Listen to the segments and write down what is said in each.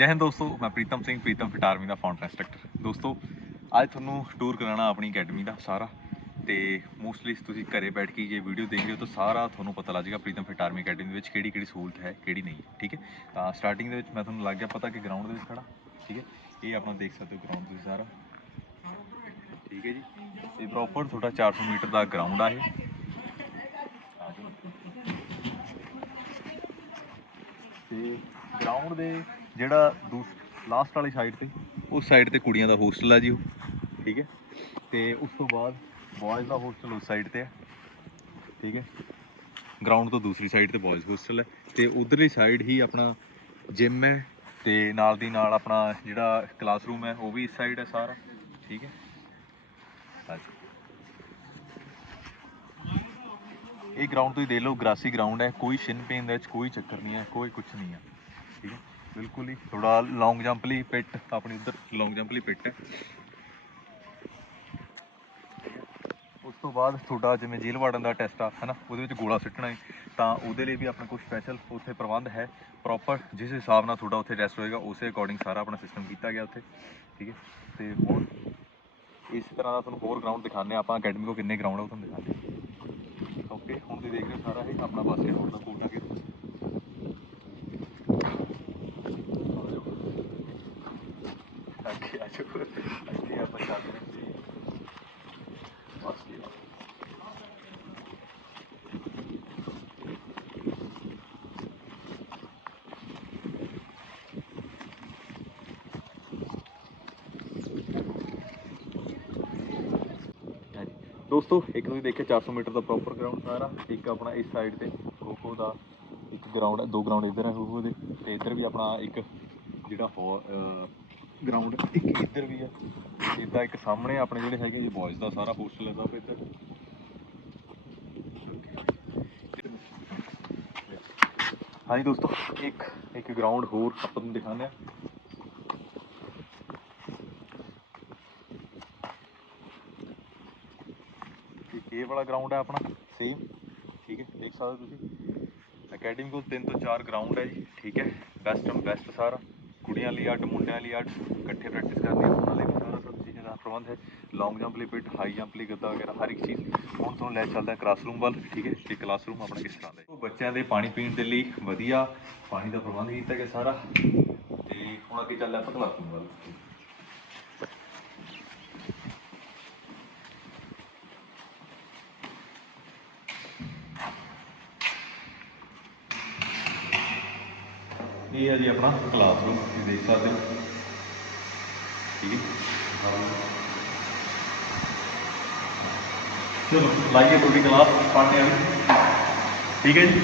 ਜੈ ਹਿੰਦ ਦੋਸਤੋ, ਮੈਂ ਪ੍ਰੀਤਮ ਸਿੰਘ, ਪ੍ਰੀਤਮ ਫਿਟ ਆਰਮੀ ਦਾ ਫਾਊਂਡਰ ਇੰਸਟ੍ਰਕਟਰ। ਦੋਸਤੋ, ਅੱਜ ਤੁਹਾਨੂੰ ਟੂਰ ਕਰਾਉਣਾ ਆਪਣੀ ਅਕੈਡਮੀ ਦਾ ਸਾਰਾ, ਤੇ ਮੋਸਟਲੀ ਤੁਸੀਂ ਘਰੇ ਬੈਠ ਕੇ ਜੇ ਵੀਡੀਓ ਦੇਖ ਰਹੇ ਹੋ, ਤਾਂ ਸਾਰਾ ਤੁਹਾਨੂੰ ਪਤਾ ਲੱਗ ਜਾਏਗਾ ਪ੍ਰੀਤਮ ਫਿਟ ਆਰਮੀ ਅਕੈਡਮੀ ਦੇ ਵਿੱਚ ਕਿਹੜੀ ਕਿਹੜੀ ਸਹੂਲਤ ਹੈ, ਕਿਹੜੀ ਨਹੀਂ, ਠੀਕ ਹੈ? ਤਾਂ ਸਟਾਰਟਿੰਗ ਦੇ ਵਿੱਚ ਮੈਂ ਤੁਹਾਨੂੰ ਲੱਗ ਗਿਆ ਪਤਾ ਕਿ ਗਰਾਊਂਡ ਦੇ ਵਿੱਚ ਖੜਾ ਠੀਕ ਹੈ? ਇਹ ਆਪਣਾ ਦੇਖ ਸਕਦੇ ਹੋ ਗਰਾਊਂਡ ਤੁਸੀਂ ਸਾਰਾ। ਠੀਕ ਹੈ ਜੀ? ਇਹ ਪ੍ਰੋਪਰ ਤੁਹਾਡਾ 400 ਮੀਟਰ ਦਾ ਗਰਾਊਂਡ ਆ ਇਹ। ਤੇ ਗਰਾਊਂਡ ਦੇ ਜਿਹੜਾ ਲਾਸਟ ਵਾਲੀ ਸਾਈਡ ਤੇ, ਉਸ ਸਾਈਡ ਤੇ ਕੁੜੀਆਂ ਦਾ ਹੋਸਟਲ ਆ ਜੀ ਉਹ, ਠੀਕ ਹੈ? ਤੇ ਉਸ ਤੋਂ ਬਾਅਦ ਬॉयਜ਼ ਦਾ ਹੋਸਟਲ ਉਸ ਸਾਈਡ ਤੇ ਹੈ ਠੀਕ ਹੈ? ਗਰਾਊਂਡ ਤੋਂ ਦੂਸਰੀ ਸਾਈਡ ਤੇ ਬॉयਜ਼ ਹੋਸਟਲ ਹੈ। ਤੇ ਉਧਰਲੀ ਸਾਈਡ ਹੀ ਆਪਣਾ ਜਿਮ ਹੈ ਤੇ ਨਾਲ ਦੀ ਨਾਲ ਆਪਣਾ ਜਿਹੜਾ ਕਲਾਸਰੂਮ ਹੈ, ਉਹ ਵੀ ਇਸ ਸਾਈਡ ਹੈ ਸਾਰਾ, ਠੀਕ ਹੈ? ਹਾਂਜੀ। ਇਹ ਗਰਾਊਂਡ ਤੁਸੀਂ ਦੇਖ ਲਓ ਗ੍ਰਾਸੀ ਗਰਾਊਂਡ ਹੈ, ਕੋਈ ਸ਼ਿਨ ਪੇਨ ਦੇ ਕੋਈ ਚੱਕਰ ਨਹੀਂ ਹੈ, ਕੋਈ ਕੁਝ ਨਹੀਂ ਹੈ, ਠੀਕ ਹੈ? ਬਿਲਕੁਲ ਹੀ ਥੋੜਾ ਲੌਂਗ ਜੰਪ ਲਈ ਪਿੱਟ ਆਪਣੀ ਉਧਰ ਲੌਂਗ ਜੰਪ ਲਈ ਪਿੱਟ ਉਸ ਤੋਂ ਬਾਅਦ ਤੁਹਾਡਾ ਜਿਵੇਂ ਜੇਲ੍ਹ ਵਾਰਡਨ ਦਾ ਟੈਸਟ ਆ, ਹਨਾ, ਉਹਦੇ ਵਿੱਚ ਗੋਲਾ ਸਿੱਟਣਾ ਹੈ, ਤਾਂ ਉਹਦੇ ਲਈ ਵੀ ਆਪਣਾ ਕੋਈ ਸਪੈਸ਼ਲ ਉੱਥੇ ਪ੍ਰਬੰਧ ਹੈ ਪ੍ਰੋਪਰ ਜਿਸ ਹਿਸਾਬ ਨਾਲ ਤੁਹਾਡਾ ਉੱਥੇ ਟੈਸਟ ਹੋਏਗਾ, ਉਸੇ ਅਕੋਰਡਿੰਗ ਸਾਰਾ ਆਪਣਾ ਸਿਸਟਮ ਕੀਤਾ ਗਿਆ ਉੱਥੇ, ਠੀਕ ਹੈ। ਤੇ ਹੁਣ ਇਸ ਤਰ੍ਹਾਂ ਦਾ ਤੁਹਾਨੂੰ ਹੋਰ ਗਰਾਊਂਡ ਦਿਖਾਉਂਦੇ ਹਾਂ, ਆਪਾਂ ਅਕੈਡਮੀ ਕੋ ਕਿੰਨੇ ਗਰਾਊਂਡ ਆ ਉਹ ਤੁਹਾਨੂੰ ਦਿਖਾਉਂਦੇ ਓਕੇ ਹੁਣ ਤੁਸੀਂ ਦੇਖ ਰਹੇ ਹੋ ਸਾਰਾ ਇਹ ਆਪਣਾ ਬਾਸਕਟਬਾਲ ਦਾ ਕੋਰਟ ਆ ਗਿਆ ਅੱਗੇ ਆ ਜਾਓ। ਅੱਗੇ ਆਪਾਂ ਚੱਲਦੇ ਹਾਂ ਜੀ। ਦੋਸਤੋ, ਇੱਕ ਤੁਸੀਂ ਦੇਖਿਆ 400 ਮੀਟਰ ਦਾ ਪ੍ਰੋਪਰ ਗਰਾਊਂਡ ਸਾਰਾ। ਇੱਕ ਆਪਣਾ ਇਸ ਸਾਈਡ ਤੇ ਖੋ ਦਾ ਇੱਕ ਗਰਾਊਂਡ ਦੋ ਗਰਾਊਂਡ ਇੱਧਰ ਹੈ ਖੋ ਦੇ। ਤੇ ਇੱਧਰ ਵੀ ਆਪਣਾ ਇੱਕ ਜਿਹੜਾ ਗਰਾਊਂਡ ਇੱਕ ਇੱਧਰ ਵੀ ਹੈ ਇੱਦਾਂ ਇੱਕ ਸਾਹਮਣੇ ਆਪਣੇ ਜਿਹੜੇ ਹੈਗੇ ਜੀ ਬॉयਜ਼ ਦਾ ਸਾਰਾ ਹੋਸਟਲ ਹੈ ਸਭ ਇੱਧਰ। ਹਾਂਜੀ ਦੋਸਤੋ, ਇੱਕ ਇੱਕ ਗਰਾਊਂਡ ਹੋਰ ਆਪਾਂ ਤੁਹਾਨੂੰ ਦਿਖਾਉਂਦੇ ਆ ਇਹ ਵਾਲਾ ਗਰਾਊਂਡ ਹੈ ਆਪਣਾ ਸੇਮ ਠੀਕ ਹੈ, ਦੇਖ ਸਕਦੇ ਤੁਸੀਂ। ਅਕੈਡਮੀ ਕੋਲ ਤਿੰਨ ਤੋਂ ਚਾਰ ਗਰਾਊਂਡ ਹੈ ਜੀ, ਠੀਕ ਹੈ ਬੈਸਟ ਐਂਡ ਬੈਸਟ ਸਾਰਾ। ਕੁੜੀਆਂ ਲਈ ਅੱਡ, ਮੁੰਡਿਆਂ ਲਈ ਅੱਡ। ਇਕੱਠੇ ਪ੍ਰੈਕਟਿਸ ਕਰਦੇ ਆ ਉਹਨਾਂ ਲਈ ਵੀ ਸਾਰਾ ਸਭ ਚੀਜ਼ਾਂ ਦਾ ਪ੍ਰਬੰਧ ਹੈ। ਲੌਂਗ ਜੰਪ ਲਈ ਪਿੱਟ ਹਾਈ ਜੰਪ ਲਈ ਗੱਦਾ ਵਗੈਰਾ, ਹਰ ਇੱਕ ਚੀਜ਼ ਹੁਣ ਤੁਹਾਨੂੰ ਲੈ ਚੱਲਦਾ ਕਲਾਸਰੂਮ ਵੱਲ, ਠੀਕ ਹੈ? ਤੇ ਕਲਾਸਰੂਮ ਆਪਣਾ ਕਿਸ ਤਰ੍ਹਾਂ ਦਾ ਉਹ ਬੱਚਿਆਂ ਦੇ ਪਾਣੀ ਪੀਣ ਦੇ ਲਈ ਵਧੀਆ ਪਾਣੀ ਦਾ ਪ੍ਰਬੰਧ ਕੀਤਾ ਗਿਆ ਸਾਰਾ। ਤੇ ਹੁਣ ਅੱਗੇ ਚੱਲਦੇ ਆਪਾਂ ਕਲਾਸਰੂਮ ਵੱਲ। ਇਹ ਹੈ ਜੀ ਆਪਣਾ ਕਲਾਸਰੂਮ ਤੁਸੀਂ ਦੇਖ ਸਕਦੇ ਹੋ। ਚਲੋ, ਲਾਈਏ ਤੁਹਾਡੀ ਕਲਾਸ ਪੜ੍ਹਨੇ ਵਾਲੀ ਠੀਕ ਹੈ ਜੀ?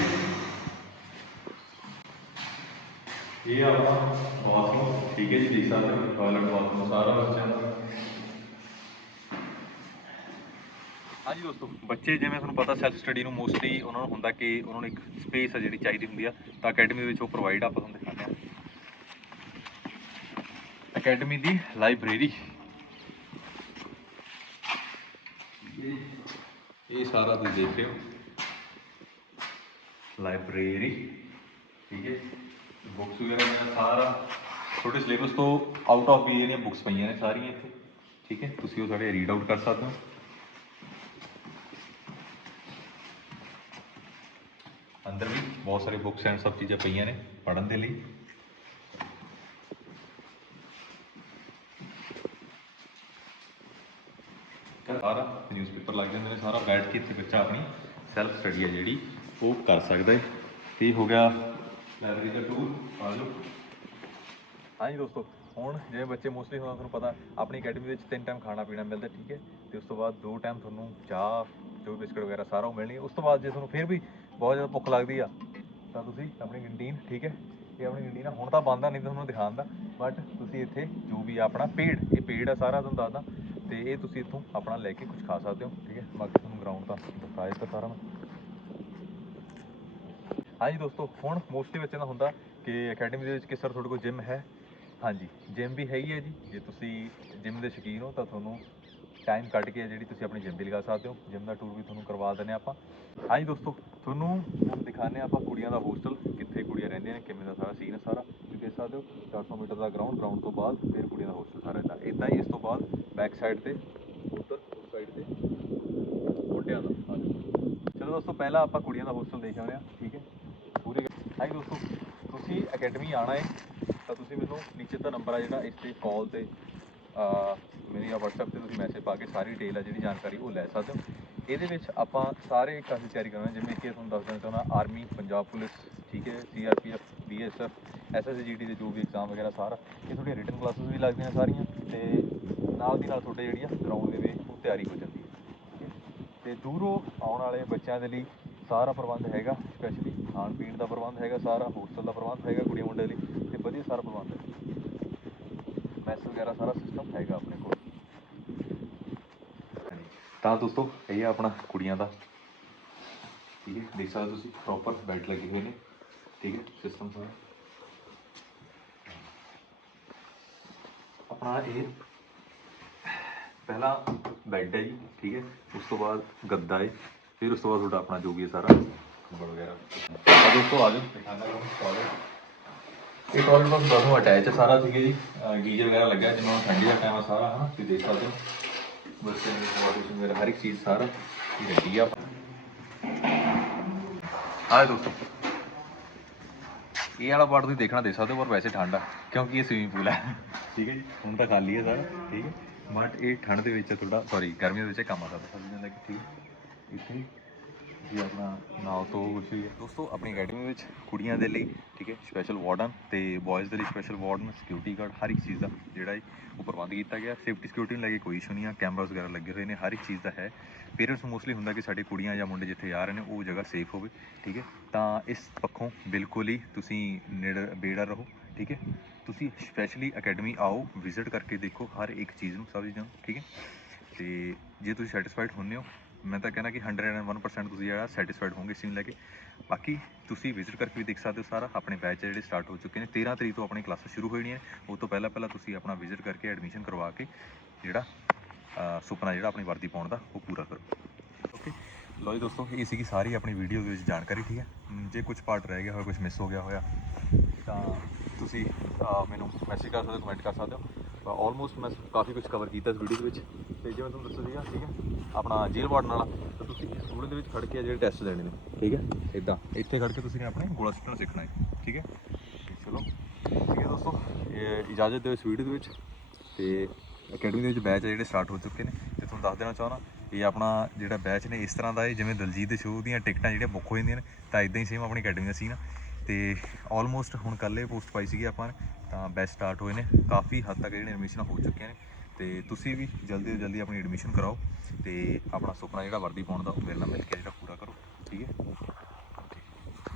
ਇਹ ਆਪਣਾ ਬਾਥਰੂਮ ਠੀਕ ਹੈ ਜੀ, ਦੇਖ ਸਕਦੇ ਹੋ ਟਾਇਲਟ ਬਾਥਰੂਮ ਸਾਰਾ ਬੱਚਿਆਂ ਦਾ। ਹਾਂਜੀ ਦੋਸਤੋ, ਬੱਚੇ ਜਿਵੇਂ ਤੁਹਾਨੂੰ ਪਤਾ ਸੈਲਫ ਸਟੱਡੀ ਨੂੰ ਮੋਸਟਲੀ ਉਹਨਾਂ ਨੂੰ ਹੁੰਦਾ ਕਿ ਉਹਨਾਂ ਨੂੰ ਇੱਕ ਸਪੇਸ ਹੈ ਜਿਹੜੀ ਚਾਹੀਦੀ ਹੁੰਦੀ ਆ, ਤਾਂ ਅਕੈਡਮੀ ਵਿੱਚ ਉਹ ਪ੍ਰੋਵਾਈਡ ਆਪਾਂ ਤੁਹਾਨੂੰ ਦਿਖਾਉਂਦੇ ਆ ਅਕੈਡਮੀ ਦੀ ਲਾਇਬ੍ਰੇਰੀ ਇਹ ਸਾਰਾ ਤੁਸੀਂ ਦੇਖ ਰਹੇ ਹੋ। ਲਾਇਬ੍ਰੇਰੀ, ਠੀਕ ਹੈ। ਬੁੱਕਸ ਵਗੈਰਾ ਦਾ ਸਾਰਾ ਛੋਟੇ ਸਿਲੇਬਸ ਤੋਂ ਆਊਟ ਆਫ ਵੀ ਜਿਹੜੀਆਂ ਬੁੱਕਸ ਪਈਆਂ ਨੇ ਸਾਰੀਆਂ ਇੱਥੇ, ਠੀਕ ਹੈ। ਤੁਸੀਂ ਉਹ ਸਾਡੇ ਰੀਡ ਆਊਟ ਕਰ ਸਕਦੇ ਹੋ। ਅੰਦਰ ਵੀ ਬਹੁਤ ਸਾਰੇ ਬੁੱਕਸ ਐਂਡ ਸਭ ਚੀਜ਼ਾਂ ਪਈਆਂ ਨੇ ਪੜ੍ਹਨ ਦੇ ਲਈ। ਸਾਰਾ ਨਿਊਜ਼ਪੇਪਰ ਲੱਗ ਜਾਂਦੇ ਨੇ, ਸਾਰਾ ਬੈਠ ਕੇ ਇੱਥੇ ਬੱਚਾ ਆਪਣੀ ਸੈਲਫ ਸਟੱਡੀ ਹੈ ਜਿਹੜੀ, ਉਹ ਕਰ ਸਕਦਾ ਹੈ। ਤੇ ਹੋ ਗਿਆ ਲਾਇਬ੍ਰੇਰੀ ਦਾ ਟੂਰ ਆ ਜਾਓ। ਹਾਂਜੀ ਦੋਸਤੋ, ਹੁਣ ਜਿਵੇਂ ਬੱਚੇ ਮੋਸਟਲੀ ਹੁਣ ਤੁਹਾਨੂੰ ਪਤਾ, ਆਪਣੀ ਅਕੈਡਮੀ ਵਿੱਚ ਤਿੰਨ ਟਾਈਮ ਖਾਣਾ ਪੀਣਾ ਮਿਲਦਾ, ਠੀਕ ਹੈ। ਤੇ ਉਸ ਤੋਂ ਬਾਅਦ ਦੋ ਟਾਈਮ ਤੁਹਾਨੂੰ ਚਾਹ, ਜੋ ਬਿਸਕਟ ਵਗੈਰਾ ਸਾਰਾ ਉਹ ਮਿਲਣੀ ਉਸ ਤੋਂ ਬਾਅਦ ਜੇ ਤੁਹਾਨੂੰ ਫਿਰ ਵੀ ਬਹੁਤ ਜ਼ਿਆਦਾ ਭੁੱਖ ਲੱਗਦੀ ਆ, ਤਾਂ ਤੁਸੀਂ ਆਪਣੀ ਕੰਟੀਨ ਠੀਕ ਹੈ। ਇਹ ਆਪਣੀ ਕੰਟੀਨ ਆ। ਹੁਣ ਤਾਂ ਬੰਦ ਨਹੀਂ ਤੁਹਾਨੂੰ ਦਿਖਾਉਣ ਬਟ ਤੁਸੀਂ ਇੱਥੇ ਜੋ ਵੀ ਆਪਣਾ ਪੇਡ ਇਹ ਪੇਡ ਆ ਸਾਰਾ, ਤੁਹਾਨੂੰ ਦੱਸਦਾ। ਅਤੇ ਇਹ ਤੁਸੀਂ ਇੱਥੋਂ ਆਪਣਾ ਲੈ ਕੇ ਕੁਝ ਖਾ ਸਕਦੇ ਹੋ, ਠੀਕ ਹੈ? ਬਾਕੀ ਤੁਹਾਨੂੰ ਗਰਾਊਂਡ ਤਾਂ ਦਿਖਾ ਦਿੱਤਾ ਸਾਰਾ ਮੈਂ। ਹਾਂਜੀ ਦੋਸਤੋ, ਹੁਣ ਮੋਸਟਲੀ ਬੱਚਿਆਂ ਦਾ ਹੁੰਦਾ ਕਿ ਅਕੈਡਮੀ ਦੇ ਵਿੱਚ ਕਿਸ ਤਰ੍ਹਾਂ ਤੁਹਾਡੇ ਕੋਲ ਜਿਮ ਹੈ? ਹਾਂਜੀ ਜਿਮ ਵੀ ਹੈਗੀ ਹੈ ਜੀ। ਜੇ ਤੁਸੀਂ ਜਿਮ ਦੇ ਸ਼ੌਕੀਨ ਹੋ ਤਾਂ ਤੁਹਾਨੂੰ ਟਾਈਮ ਕੱਢ ਕੇ ਜਿਹੜੀ ਤੁਸੀਂ ਆਪਣੀ ਜਿਮ ਵੀ ਲਗਾ ਸਕਦੇ ਹੋ। ਜਿਮ ਦਾ ਟੂਰ ਵੀ ਤੁਹਾਨੂੰ ਕਰਵਾ ਦਿੰਦੇ ਹਾਂ ਆਪਾਂ। ਹਾਂਜੀ ਦੋਸਤੋ, ਤੁਹਾਨੂੰ ਹੁਣ ਦਿਖਾਉਂਦੇ ਹਾਂ ਆਪਾਂ ਕੁੜੀਆਂ ਦਾ ਹੋਸਟਲ ਕਿੱਥੇ ਕੁੜੀਆਂ ਰਹਿੰਦੀਆਂ ਨੇ, ਕਿਵੇਂ ਦਾ ਸਾਰਾ ਸੀਨ ਹੈ ਸਾਰਾ। ਤੁਸੀਂ ਦੇਖ ਸਕਦੇ ਹੋ 400 ਮੀਟਰ ਦਾ ਗਰਾਊਂਡ ਗਰਾਊਂਡ ਤੋਂ ਬਾਅਦ ਫਿਰ ਕੁੜੀਆਂ ਦਾ ਹੋਸਟਲ ਸਾਰਾ ਇੱਦਾਂ ਇਦਾਂ ਹੀ ਇਸ ਤੋਂ ਬਾਅਦ ਬੈਕ ਸਾਈਡ ਤੇ ਉੱਧਰ ਉਸ ਸਾਈਡ ਤੇ ਮੁੰਡਿਆਂ ਦਾ। ਆ ਚਲੋ ਦੋਸਤੋ, ਪਹਿਲਾਂ ਆਪਾਂ ਕੁੜੀਆਂ ਦਾ ਹੋਸਟਲ ਦੇਖ ਆਉਂਦੇ ਹਾਂ। ਠੀਕ ਹੈ? ਪੂਰੇ ਹਾਂਜੀ ਦੋਸਤੋ, ਤੁਸੀਂ ਅਕੈਡਮੀ ਆਣਾ ਹੈ, ਤਾਂ ਤੁਸੀਂ ਮੈਨੂੰ ਨੀਚੇ ਦਾ ਨੰਬਰ ਆ ਜਿਹੜਾ, ਇਸ ਤੇ ਕਾਲ ਤੇ ਅਹ, ਮੇਰੀ WhatsApp ਤੇ ਤੁਸੀਂ ਮੈਸੇਜ ਪਾ ਕੇ ਸਾਰੀ ਡਿਟੇਲ ਆ ਜਿਹੜੀ ਜਾਣਕਾਰੀ ਉਹ ਲੈ ਸਕਦੇ ਹੋ। ਇਹਦੇ ਵਿੱਚ ਆਪਾਂ ਸਾਰੇ ਕਾਫੀ ਤਿਆਰੀ ਕਰਨਾ ਜਿਵੇਂ ਕਿ ਤੁਹਾਨੂੰ ਦੱਸ ਦੇਣਾ ਚਾਹੁੰਦਾ ਆਰਮੀ ਪੰਜਾਬ ਪੁਲਿਸ ਠੀਕ ਹੈ ਸੀਆਰਪੀਐਫ ਬੀਐਸਐਫ ਐਸਐਸਜੀਡੀ ਦੇ ਜੋ ਵੀ ਐਗਜ਼ਾਮ ਵਗੈਰਾ ਸਾਰਾ ਇਹ ਤੁਹਾਡੀਆਂ ਰਿਟਨ ਕਲਾਸਿਸ ਵੀ ਲੱਗਦੀਆਂ ਸਾਰੀਆਂ ਤੇ ਨਾਲ ਦੀ ਨਾਲ ਤੁਹਾਡੇ ਜਿਹੜੀ ਆ ਗਰਾਊਂਡ ਦੇ ਵਿੱਚ ਉਹ ਤਿਆਰੀ ਹੋ ਜਾਂਦੀ ਹੈ। ਠੀਕ ਹੈ? ਤੇ ਦੂਰੋਂ ਆਉਣ ਵਾਲੇ ਬੱਚਿਆਂ ਦੇ ਲਈ ਸਾਰਾ ਪ੍ਰਬੰਧ ਹੈਗਾ ਸਪੈਸ਼ਲੀ ਖਾਣ ਪੀਣ ਦਾ ਪ੍ਰਬੰਧ ਹੈਗਾ ਸਾਰਾ ਹੋਸਟਲ ਦਾ ਪ੍ਰਬੰਧ ਹੈਗਾ ਕੁੜੀਆਂ ਮੁੰਡਿਆਂ ਲਈ ਤੇ ਵਧੀਆ ਸਾਰਾ ਪ੍ਰਬੰਧ ਹੈ। ਮੈਸ ਵਗੈਰਾ ਸਾਰਾ ਸਿਸਟਮ ਹੈਗਾ ਆਪਣੇ ਕੋਲ। ਤਾਂ ਦੋਸਤੋ, ਇਹ ਆ ਆਪਣਾ ਕੁੜੀਆਂ ਦਾ। ਠੀਕ ਹੈ, ਦੇਖ ਸਕਦੇ ਹੋ ਤੁਸੀਂ ਪ੍ਰੋਪਰ ਬੈੱਡ ਲੱਗੇ ਹੋਏ ਨੇ। ਠੀਕ ਹੈ ਸਿਸਟਮ ਸਾਰਾ। ਆਪਣਾ ਇਹ ਪਹਿਲਾ ਬੈੱਡ ਹੈ ਜੀ, ਠੀਕ ਹੈ। ਉਸ ਤੋਂ ਬਾਅਦ ਗੱਦਾ ਹੈ, ਫਿਰ ਉਸ ਤੋਂ ਬਾਅਦ ਤੁਹਾਡਾ ਆਪਣਾ ਜੋ ਵੀ ਹੈ ਸਾਰਾ, ਕੰਬਲ ਵਗੈਰਾ। ਤਾਂ ਦੋਸਤੋ, ਆ ਜਾਓ। ਦਿਖਾਣਾ ਟਾਇਲਟ ਇਹ ਟਾਇਲਟ ਬਸ ਦੋਨੋਂ ਅਟੈਚ ਹੈ ਸਾਰਾ, ਠੀਕ ਹੈ ਜੀ। ਗੀਜ਼ਰ ਵਗੈਰਾ ਲੱਗਾ ਜਿਵੇਂ ਠੰਡੀ ਦਾ ਟਾਈਮ ਆ ਸਾਰਾ, ਹਨਾ? ਤੁਸੀਂ ਦੇਖ ਸਕਦੇ ਹੋ। ਬੱਚੇ ਦੇ ਵਾਸ਼ਿੰਗ ਵਗੈਰਾ ਹਰ ਇੱਕ ਚੀਜ਼ ਸਾਰਾ ਇਹ ਰੈਡੀ ਆ। ਆਏ ਦੋਸਤੋ। ਇਹ ਵਾਲਾ ਪਾਰਟ ਤੁਸੀਂ ਦੇਖਣਾ ਦੇ ਸਕਦੇ ਹੋ, ਪਰ ਵੈਸੇ ਠੰਡ ਆ, ਕਿਉਂਕਿ ਇਹ ਸਵੀਮਿੰਗ ਪੂਲ ਹੈ ਠੀਕ ਹੈ ਜੀ? ਹੁਣ ਤਾਂ ਖਾਲੀ ਹੈ ਸਾਰਾ, ਠੀਕ ਹੈ? ਬਟ ਇਹ ਠੰਡ ਦੇ ਵਿੱਚ ਥੋੜਾ ਸੌਰੀ ਗਰਮੀ ਦੇ ਵਿੱਚ ਕੰਮ ਆ ਸਕਦਾ ਸਮਝ ਜਾਂਦਾ ਠੀਕ ਹੈ। ਇੱਥੇ ਜੀ ਆਪਣਾ ਨਾਲ ਤੋਂ ਕੁਛ ਵੀ ਦੋਸਤੋ, ਆਪਣੀ ਅਕੈਡਮੀ ਵਿੱਚ ਕੁੜੀਆਂ ਦੇ ਲਈ, ਠੀਕ ਹੈ ਸਪੈਸ਼ਲ ਵਾਰਡਨ ਤੇ ਬॉयਜ਼ ਦੇ ਲਈ ਸਪੈਸ਼ਲ ਵਾਰਡਨ ਸਿਕਿਉਰਿਟੀ ਗਾਰਡ ਹਰ ਇੱਕ ਚੀਜ਼ ਦਾ ਜਿਹੜਾ ਹੈ ਉਹ ਪ੍ਰਬੰਧ ਕੀਤਾ ਗਿਆ। ਸੇਫਟੀ ਸਿਕਿਉਰਿਟੀ ਨੂੰ ਲੈ ਕੇ ਕੋਈ ਇਸ਼ੂ ਨਹੀਂ ਆ ਕੈਮਰਾਸ ਵਗੈਰਾ ਲੱਗੇ ਹੋਏ ਨੇ, ਹਰ ਇੱਕ ਚੀਜ਼ ਦਾ ਹੈ। ਪੇਰੈਂਟਸ ਮੋਸਟਲੀ ਹੁੰਦਾ ਕਿ ਸਾਡੇ ਕੁੜੀਆਂ ਜਾਂ ਮੁੰਡੇ ਜਿੱਥੇ ਆ ਰਹੇ ਨੇ, ਉਹ ਜਗ੍ਹਾ ਸੇਫ ਹੋਵੇ, ਠੀਕ ਹੈ। ਤਾਂ ਇਸ ਪੱਖੋਂ ਬਿਲਕੁਲ ਹੀ ਤੁਸੀਂ ਨੇੜੇ, ਬੇੜਾ ਰਹੋ, ਠੀਕ ਹੈ। ਤੁਸੀਂ ਸਪੈਸ਼ਲੀ ਅਕੈਡਮੀ ਆਓ ਵਿਜ਼ਿਟ ਕਰਕੇ ਦੇਖੋ ਹਰ ਇੱਕ ਚੀਜ਼ ਨੂੰ, ਸਭ ਚੀਜ਼ਾਂ ਨੂੰ, ਠੀਕ ਹੈ। ਤੇ ਜੇ ਤੁਸੀਂ ਸੈਟੀਸਫਾਈਡ ਹੁੰਦੇ ਹੋ ਮੈਂ ਤਾਂ ਕਹਿੰਦਾ ਕਿ 101% ਤੁਸੀਂ ਜਿਹੜਾ ਸੈਟੀਸਫਾਈਡ ਹੋਵੋਗੇ ਇਸ ਨੂੰ ਲੈ ਕੇ। ਬਾਕੀ ਤੁਸੀਂ ਵਿਜ਼ਿਟ ਕਰਕੇ ਵੀ ਦੇਖ ਸਕਦੇ ਹੋ ਸਾਰਾ। ਆਪਣੇ ਬੈਚ ਜਿਹੜੇ ਸਟਾਰਟ ਹੋ ਚੁੱਕੇ ਨੇ। 13 ਤਰੀਕ ਤੋਂ ਆਪਣੀ ਕਲਾਸਾਂ ਸ਼ੁਰੂ ਹੋਣੀਆਂ ਉਹ ਤੋਂ ਪਹਿਲਾਂ ਪਹਿਲਾਂ ਤੁਸੀਂ ਆਪਣਾ ਵਿਜ਼ਿਟ ਕਰਕੇ ਐਡਮਿਸ਼ਨ ਕਰਵਾ ਕੇ ਜਿਹੜਾ ਸੁਪਨਾ ਜਿਹੜਾ ਆਪਣੀ ਵਰਦੀ ਪਾਉਣ ਦਾ, ਉਹ ਪੂਰਾ ਕਰੋ। ਓਕੇ ਲੋ ਜੀ ਦੋਸਤੋ, ਇਹ ਸੀਗੀ ਸਾਰੀ ਆਪਣੀ ਵੀਡੀਓ ਦੇ ਵਿੱਚ ਜਾਣਕਾਰੀ, ਠੀਕ ਹੈ? ਜੇ ਕੁਝ ਪਾਰਟ ਰਹਿ ਗਿਆ ਹੋਇਆ ਕੁਝ ਮਿਸ ਹੋ ਗਿਆ ਹੋਇਆ, ਤਾਂ ਤੁਸੀਂ ਮੈਨੂੰ ਮੈਸੇਜ ਕਰ ਸਕਦੇ ਹੋ ਕਮੈਂਟ ਕਰ ਸਕਦੇ ਹੋ। ਆਲਮੋਸਟ ਮੈਂ ਕਾਫੀ ਕੁਝ ਕਵਰ ਕੀਤਾ ਇਸ ਵੀਡੀਓ ਦੇ ਵਿੱਚ। ਤੇ ਜਿਵੇਂ ਤੁਹਾਨੂੰ ਦੱਸਿਆ ਸੀਗਾ, ਠੀਕ ਹੈ? ਆਪਣਾ ਜੇਲ ਵਾਰਡਨ ਵਾਲਾ, ਤਾਂ ਤੁਸੀਂ ਇਸ ਸਟੂਡੀਓ ਦੇ ਵਿੱਚ ਖੜ ਕੇ ਆ ਜਿਹੜੇ ਟੈਸਟ ਦੇਣੇ ਨੇ, ਠੀਕ ਹੈ? ਇਦਾਂ ਇੱਥੇ ਖੜ ਕੇ ਤੁਸੀਂ ਨੇ ਆਪਣੇ ਗੋਲਾ ਸਿੱਟਣਾ ਸਿੱਖਣਾ ਹੈ, ਠੀਕ ਹੈ? ਚਲੋ, ਠੀਕ ਹੈ ਦੋਸਤੋ ਇਜਾਜ਼ਤ ਦਿਓ ਇਸ ਵੀਡੀਓ ਦੇ ਵਿੱਚ। ਤੇ ਅਕੈਡਮੀ ਦੇ ਵਿੱਚ ਬੈਚ ਹੈ ਜਿਹੜੇ ਸਟਾਰਟ ਹੋ ਚੁੱਕੇ ਨੇ। ਤੇ ਤੁਹਾਨੂੰ ਦੱਸ ਦੇਣਾ ਚਾਹੁੰਦਾ, ਇਹ ਆਪਣਾ ਜਿਹੜਾ ਬੈਚ ਨੇ, ਇਸ ਤਰ੍ਹਾਂ ਦਾ ਹੈ, ਜਿਵੇਂ ਦਲਜੀਤ ਦੇ ਸ਼ੋਅ ਦੀਆਂ ਟਿਕਟਾਂ ਜਿਹੜੀਆਂ ਬੁੱਕ ਹੋ ਜਾਂਦੀਆਂ ਨੇ, ਤਾਂ ਇਦਾਂ ਹੀ ਸੇਮ ਆਪਣੀ ਅਕੈਡਮੀ ਦਾ ਸੀ ਨਾ ਤੇ ਆਲਮੋਸਟ ਹੁਣ ਕੱਲੇ ਪੋਸਟ ਪਾਈ ਸੀਗੀ ਆਪਾਂ ਤਾਂ ਬੈਸਟ ਸਟਾਰਟ ਹੋਏ ਨੇ, ਕਾਫੀ ਹੱਦ ਤੱਕ ਜਿਹੜੀਆਂ ਐਡਮਿਸ਼ਨਾਂ ਹੋ ਚੁੱਕੀਆਂ ਨੇ, ਤੇ ਤੁਸੀਂ ਵੀ ਜਲਦੀ ਤੋਂ ਜਲਦੀ ਆਪਣੀ ਐਡਮਿਸ਼ਨ ਕਰਾਓ ਤੇ ਆਪਣਾ ਸੁਪਨਾ ਜਿਹੜਾ ਵਰਦੀ ਪਾਉਣ ਦਾ ਉਹ ਮੇਰੇ ਨਾਲ ਮਿਲ ਕੇ ਜਿਹੜਾ ਪੂਰਾ ਕਰੋ, ਠੀਕ ਹੈ?